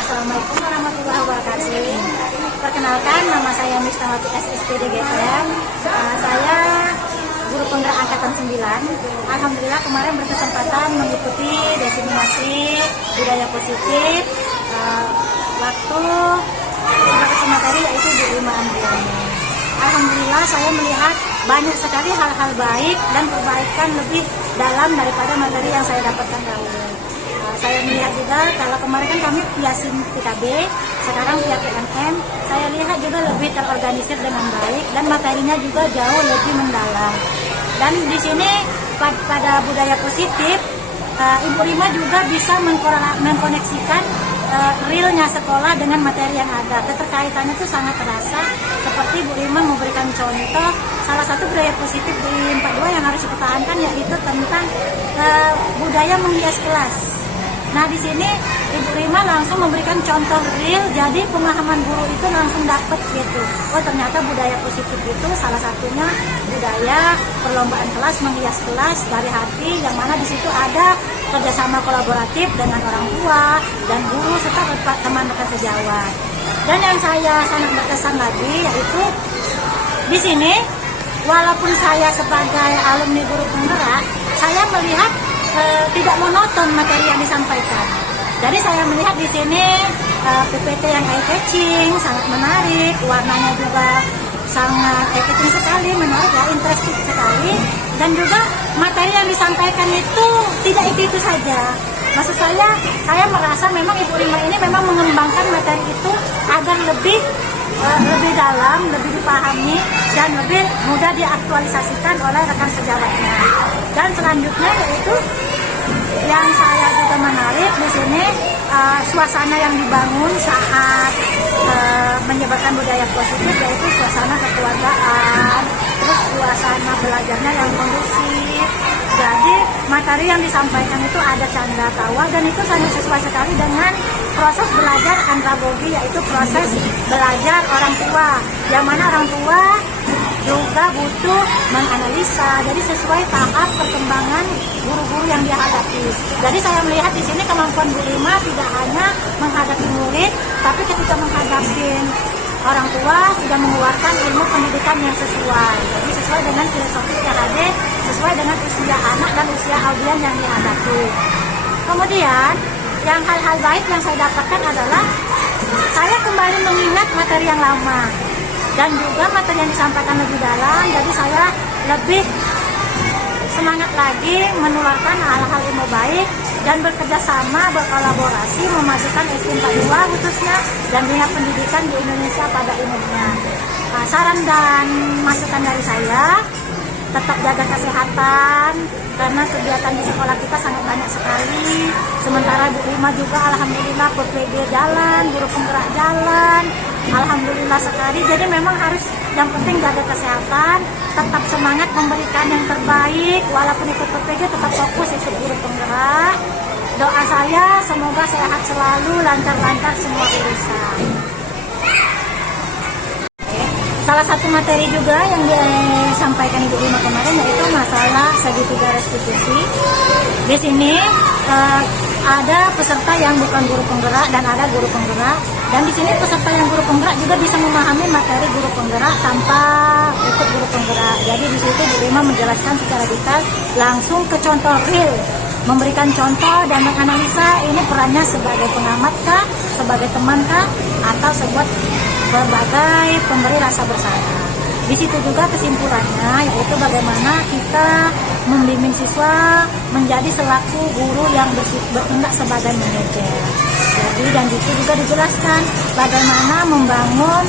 Assalamualaikum warahmatullahi wabarakatuh. Perkenalkan, nama saya Mistawati SSPD GTM. Saya guru penggerak angkatan 9. Alhamdulillah kemarin berkesempatan mengikuti desiminasi budaya positif waktu sebagai materi yaitu di Lima Andriani. Alhamdulillah saya melihat banyak sekali hal-hal baik dan perbaikan lebih dalam daripada materi yang saya dapatkan dahulu. Saya melihat juga kalau kemarin kan kami Piasin PKB, sekarang pihak PNM, saya lihat juga lebih terorganisir dengan baik dan materinya juga jauh lebih mendalam. Dan di sini pada budaya positif, Ibu Rima juga bisa mengkoneksikan realnya sekolah dengan materi yang ada. Keterkaitannya itu sangat terasa. Seperti Bu Rima memberikan contoh, salah satu budaya positif di 42 yang harus dipertahankan yaitu tentang budaya menghias kelas. Nah di sini Ibu Rima langsung memberikan contoh real, jadi pemahaman guru itu langsung dapat gitu. Oh ternyata budaya positif itu salah satunya budaya perlombaan kelas, menghias kelas dari hati, yang mana di situ ada kerjasama kolaboratif dengan orang tua dan guru serta teman rekan sejawat. Dan yang saya sangat berkesan lagi yaitu di sini, walaupun saya sebagai alumni guru penggerak, saya melihat tidak monoton materi yang disampaikan. Jadi saya melihat di sini PPT yang eye-catching, sangat menarik, warnanya juga sangat eye-catching sekali, menarik ya, interesting sekali. Dan juga materi yang disampaikan itu tidak itu saja. Maksud saya merasa memang Ibu Rima ini memang mengembangkan materi itu agar lebih dalam, lebih dipahami dan lebih mudah diaktualisasikan oleh rekan sejawatnya. Dan selanjutnya yaitu yang saya juga menarik di sini suasana yang dibangun saat menyebarkan budaya positif, yaitu suasana kekeluargaan, terus suasana belajarnya yang kondusif. Jadi materi yang disampaikan itu ada canda tawa dan itu sangat sesuai sekali dengan proses belajar andragogi, yaitu proses belajar orang tua, yang mana orang tua juga butuh menganalisa, jadi sesuai tahap perkembangan guru-guru yang dia hadapi. Jadi saya melihat di sini kemampuan Bu Rima tidak hanya menghadapi murid, tapi ketika menghadapi orang tua sudah mengeluarkan ilmu pendidikan yang sesuai. Jadi sesuai dengan filosofi THD, sesuai dengan usia anak dan usia audien yang dihadapi. Kemudian yang hal-hal baik yang saya dapatkan adalah saya kembali mengingat materi yang lama dan juga materi yang disampaikan lebih dalam. Jadi saya lebih semangat lagi menularkan hal-hal ilmu baik dan bekerja sama, berkolaborasi, memajukan SD42 khususnya dan dunia pendidikan di Indonesia pada umumnya. Saran dan masukan dari saya, tetap jaga kesehatan karena kegiatan di sekolah kita sangat banyak sekali. Sementara Bu Rima juga alhamdulillah PPG jalan, guru penggerak jalan, alhamdulillah sekali. Jadi memang harus yang penting jaga kesehatan, tetap semangat memberikan yang terbaik, walaupun ikut PPG tetap fokus ikut guru penggerak. Doa saya semoga sehat selalu, lancar-lancar semua urusan. Salah satu materi juga yang disampaikan Ibu Rima kemarin yaitu masalah segitiga restitusi. Di sini ada peserta yang bukan guru penggerak dan ada guru penggerak. Dan di sini peserta yang guru penggerak juga bisa memahami materi guru penggerak tanpa ikut guru penggerak. Jadi di situ Bu Rima menjelaskan secara detail langsung ke contoh real, memberikan contoh dan menganalisa ini perannya sebagai pengamat kah, sebagai teman kah, atau sebagai pemberi rasa bersalah. Di situ juga kesimpulannya yaitu bagaimana kita membimbing siswa menjadi selaku guru yang bertindak sebagai manajer. Jadi dan itu juga dijelaskan bagaimana membangun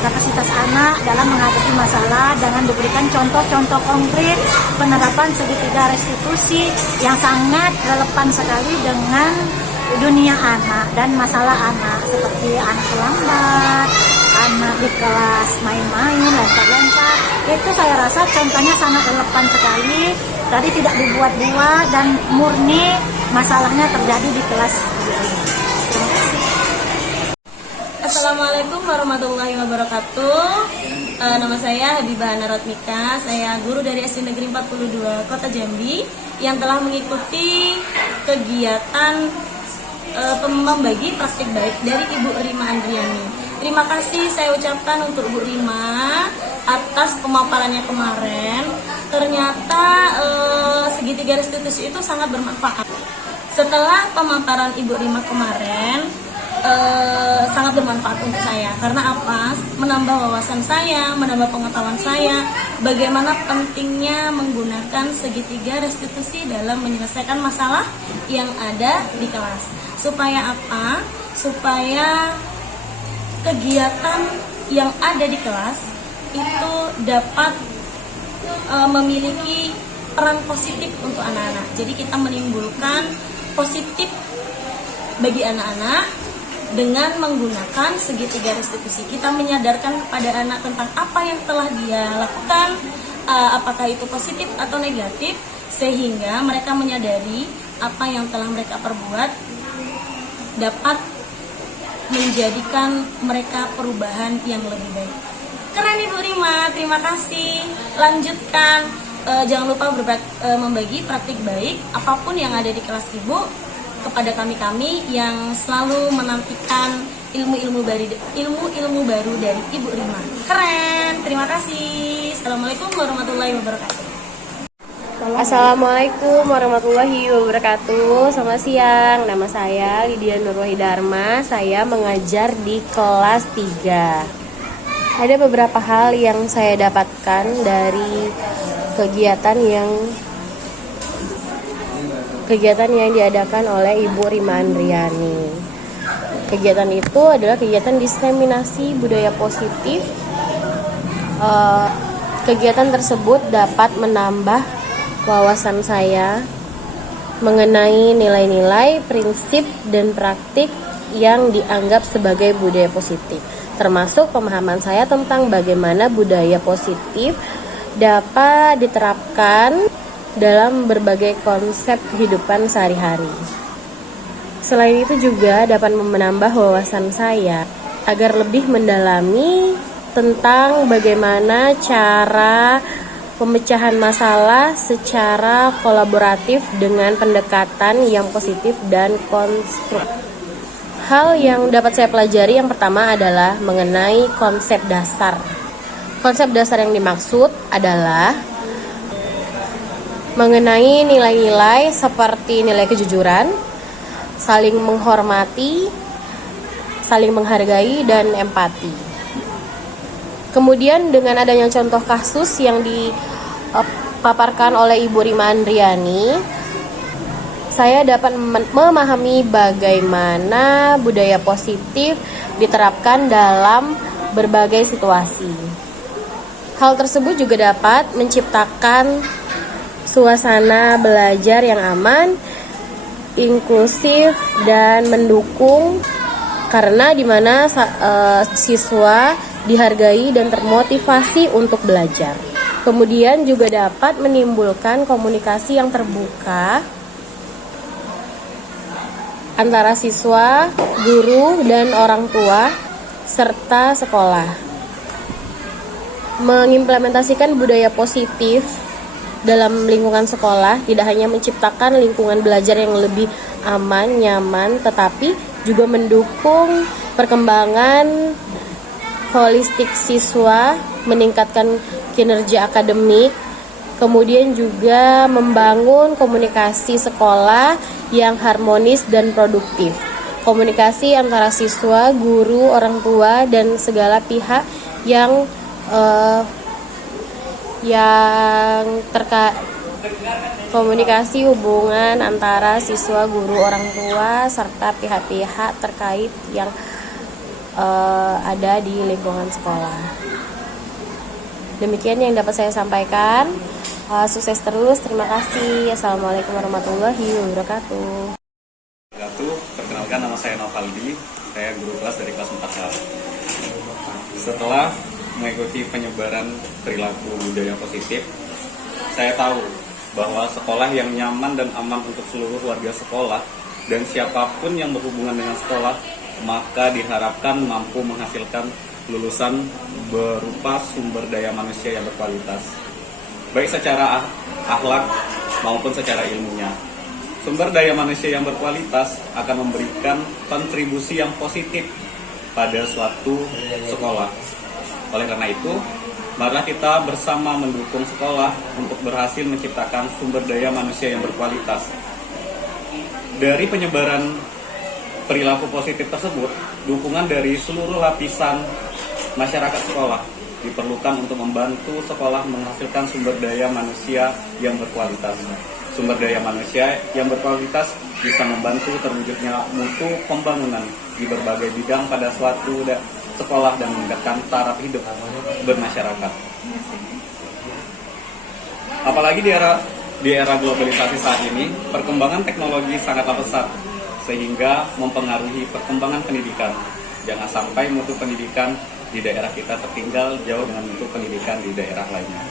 kapasitas anak dalam menghadapi masalah dengan diberikan contoh-contoh konkret penerapan segitiga restitusi yang sangat relevan sekali dengan dunia anak dan masalah anak seperti anak terlambat, anak di kelas main-main, lempar-lempar. Itu saya rasa contohnya sangat relevan sekali. Tadi tidak dibuat-buat dan murni masalahnya terjadi di kelas. Terima kasih. Assalamualaikum warahmatullahi wabarakatuh. Nama saya Habibah Ana Rotmika. Saya guru dari SD Negeri 42 Kota Jambi yang telah mengikuti kegiatan membagi praktik baik dari Ibu Rima Andriani. Terima kasih saya ucapkan untuk Bu Rima atas pemaparannya kemarin. Ternyata segitiga restitusi itu sangat bermanfaat. Setelah pemaparan Ibu Rima kemarin, sangat bermanfaat untuk saya. Karena apa? Menambah wawasan saya, menambah pengetahuan saya, bagaimana pentingnya menggunakan segitiga restitusi dalam menyelesaikan masalah yang ada di kelas. Supaya apa? Supaya kegiatan yang ada di kelas itu dapat memiliki peran positif untuk anak-anak. Jadi kita menimbulkan positif bagi anak-anak dengan menggunakan segitiga restitusi. Kita menyadarkan kepada anak tentang apa yang telah dia lakukan, apakah itu positif atau negatif, sehingga mereka menyadari apa yang telah mereka perbuat dapat menjadikan mereka perubahan yang lebih baik. Keren Ibu Rima, terima kasih. Lanjutkan, jangan lupa membagi praktik baik apapun yang ada di kelas Ibu kepada kami-kami yang selalu menantikan ilmu-ilmu baru dari Ibu Rima. Keren, terima kasih. Assalamualaikum warahmatullahi wabarakatuh. Assalamualaikum warahmatullahi wabarakatuh. Selamat siang, nama saya Lydia Nurwahidharma. Saya mengajar di kelas 3. Ada beberapa hal yang saya dapatkan dari kegiatan yang diadakan oleh Ibu Rima Andriani. Kegiatan itu adalah kegiatan diseminasi budaya positif. Kegiatan tersebut dapat menambah wawasan saya mengenai nilai-nilai, prinsip, dan praktik yang dianggap sebagai budaya positif, termasuk pemahaman saya tentang bagaimana budaya positif dapat diterapkan dalam berbagai konsep kehidupan sehari-hari. Selain itu juga dapat menambah wawasan saya agar lebih mendalami tentang bagaimana cara pemecahan masalah secara kolaboratif dengan pendekatan yang positif dan konstruktif. Hal yang dapat saya pelajari yang pertama adalah mengenai konsep dasar. Konsep dasar yang dimaksud adalah mengenai nilai-nilai seperti nilai kejujuran, saling menghormati, saling menghargai, dan empati. Kemudian dengan adanya contoh kasus yang dipaparkan oleh Ibu Rima Andriani, saya dapat memahami bagaimana budaya positif diterapkan dalam berbagai situasi. Hal tersebut juga dapat menciptakan suasana belajar yang aman, inklusif, dan mendukung, karena di mana siswa dihargai dan termotivasi untuk belajar. Kemudian juga dapat menimbulkan komunikasi yang terbuka antara siswa, guru, dan orang tua serta sekolah. Mengimplementasikan budaya positif dalam lingkungan sekolah tidak hanya menciptakan lingkungan belajar yang lebih aman, nyaman, tetapi juga mendukung perkembangan holistik siswa, meningkatkan kinerja akademik, kemudian juga membangun komunikasi sekolah yang harmonis dan produktif. Komunikasi antara siswa, guru, orang tua, dan segala pihak yang komunikasi hubungan antara siswa, guru, orang tua, serta pihak-pihak terkait yang ada di lingkungan sekolah. Demikian yang dapat saya sampaikan. Sukses terus, terima kasih. Assalamualaikum warahmatullahi wabarakatuh. Perkenalkan, nama saya Novaldi, saya guru kelas dari kelas 4A. Setelah mengikuti penyebaran perilaku budaya positif, saya tahu bahwa sekolah yang nyaman dan aman untuk seluruh warga sekolah dan siapapun yang berhubungan dengan sekolah, maka diharapkan mampu menghasilkan lulusan berupa sumber daya manusia yang berkualitas, baik secara akhlak maupun secara ilmunya. Sumber daya manusia yang berkualitas akan memberikan kontribusi yang positif pada suatu sekolah. Oleh karena itu, marilah kita bersama mendukung sekolah untuk berhasil menciptakan sumber daya manusia yang berkualitas. Dari penyebaran perilaku positif tersebut, dukungan dari seluruh lapisan masyarakat sekolah diperlukan untuk membantu sekolah menghasilkan sumber daya manusia yang berkualitas. Sumber daya manusia yang berkualitas bisa membantu terwujudnya mutu pembangunan di berbagai bidang pada suatu sekolah dan meningkatkan taraf hidup bermasyarakat. Apalagi di era globalisasi saat ini, perkembangan teknologi sangatlah pesat sehingga mempengaruhi perkembangan pendidikan. Jangan sampai mutu pendidikan di daerah kita tertinggal jauh dengan mutu pendidikan di daerah lainnya.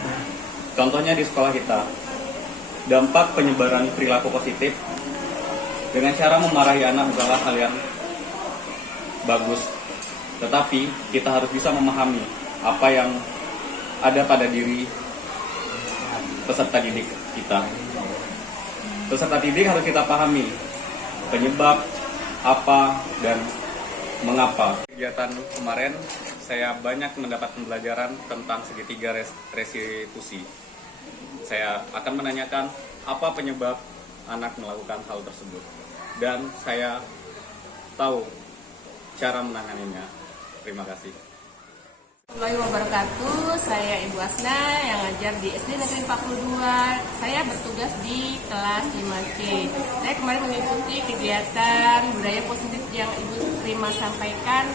Contohnya di sekolah kita, dampak penyebaran perilaku positif dengan cara memarahi anak bukanlah hal yang bagus. Tetapi kita harus bisa memahami apa yang ada pada diri peserta didik kita. Peserta didik harus kita pahami penyebab apa dan mengapa. Kegiatan kemarin saya banyak mendapat pembelajaran tentang segitiga restitusi. Saya akan menanyakan apa penyebab anak melakukan hal tersebut, dan saya tahu cara menanganinya. Terima kasih. Assalamualaikum wabarakatuh. Saya Ibu Asna yang ngajar di SD Negeri 42. Saya bertugas di kelas 5C. Saya kemarin mengikuti kegiatan budaya positif yang Ibu Rima sampaikan.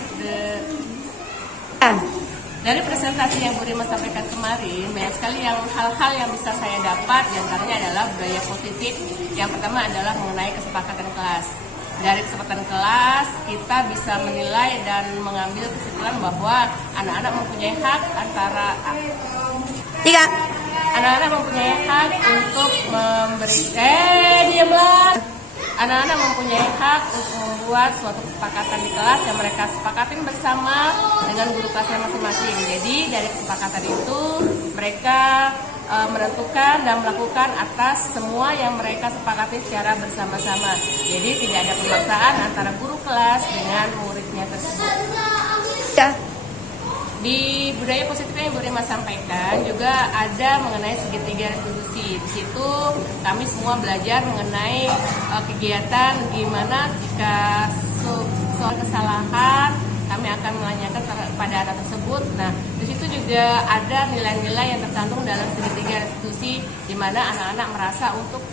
Dari presentasi yang Bu Rima sampaikan kemarin, banyak sekali hal-hal yang bisa saya dapat. Di antaranya adalah budaya positif. Yang pertama adalah mengenai kesepakatan kelas. Dari kesempatan kelas, kita bisa menilai dan mengambil kesimpulan bahwa anak-anak mempunyai hak anak-anak mempunyai hak untuk anak-anak mempunyai hak untuk membuat suatu kesepakatan di kelas yang mereka sepakatin bersama dengan guru kelasnya masing-masing. Jadi dari kesepakatan itu mereka menentukan dan melakukan atas semua yang mereka sepakati secara bersama-sama. Jadi tidak ada pemaksaan antara guru kelas dengan muridnya tersebut. Di budaya positif yang Bu Rima sampaikan juga ada mengenai segitiga restitusi. Di situ kami semua belajar mengenai kegiatan gimana jika soal kesalahan kami akan menanyakan pada anak tersebut. Nah, di situ juga ada nilai-nilai yang tercantum dalam segitiga restitusi, di mana anak-anak merasa untuk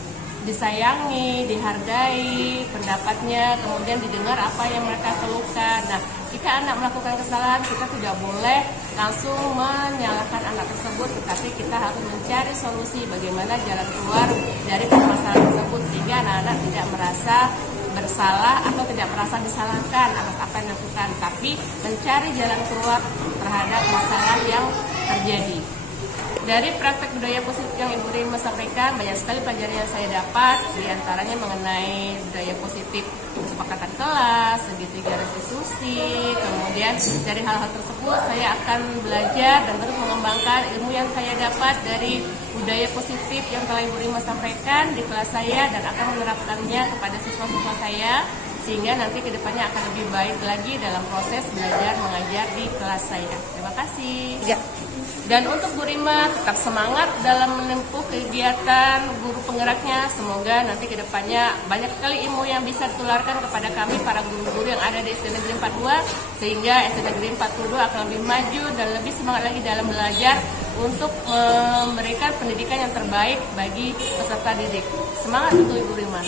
disayangi, dihargai pendapatnya, kemudian didengar apa yang mereka keluhkan. Nah, jika anak melakukan kesalahan, kita tidak boleh langsung menyalahkan anak tersebut, tetapi kita harus mencari solusi bagaimana jalan keluar dari permasalahan tersebut sehingga anak-anak tidak merasa bersalah atau tidak merasa disalahkan atas apa yang dilakukan, tapi mencari jalan keluar terhadap masalah yang terjadi. Dari praktek budaya positif yang Ibu Rima sampaikan, banyak sekali pelajaran yang saya dapat, diantaranya mengenai budaya positif kesepakatan kelas, segitiga restitusi. Kemudian dari hal-hal tersebut saya akan belajar dan terus mengembangkan ilmu yang saya dapat dari budaya positif yang telah Ibu Rima sampaikan di kelas saya dan akan menerapkannya kepada siswa-siswa saya sehingga nanti kedepannya akan lebih baik lagi dalam proses belajar mengajar di kelas saya. Terima kasih. Ya. Dan untuk Bu Rima tetap semangat dalam menempuh kegiatan guru penggeraknya. Semoga nanti kedepannya banyak sekali ilmu yang bisa ditularkan kepada kami para guru-guru yang ada di SD Negeri 42 sehingga SD Negeri 42 akan lebih maju dan lebih semangat lagi dalam belajar untuk memberikan pendidikan yang terbaik bagi peserta didik. Semangat untuk Ibu Rima.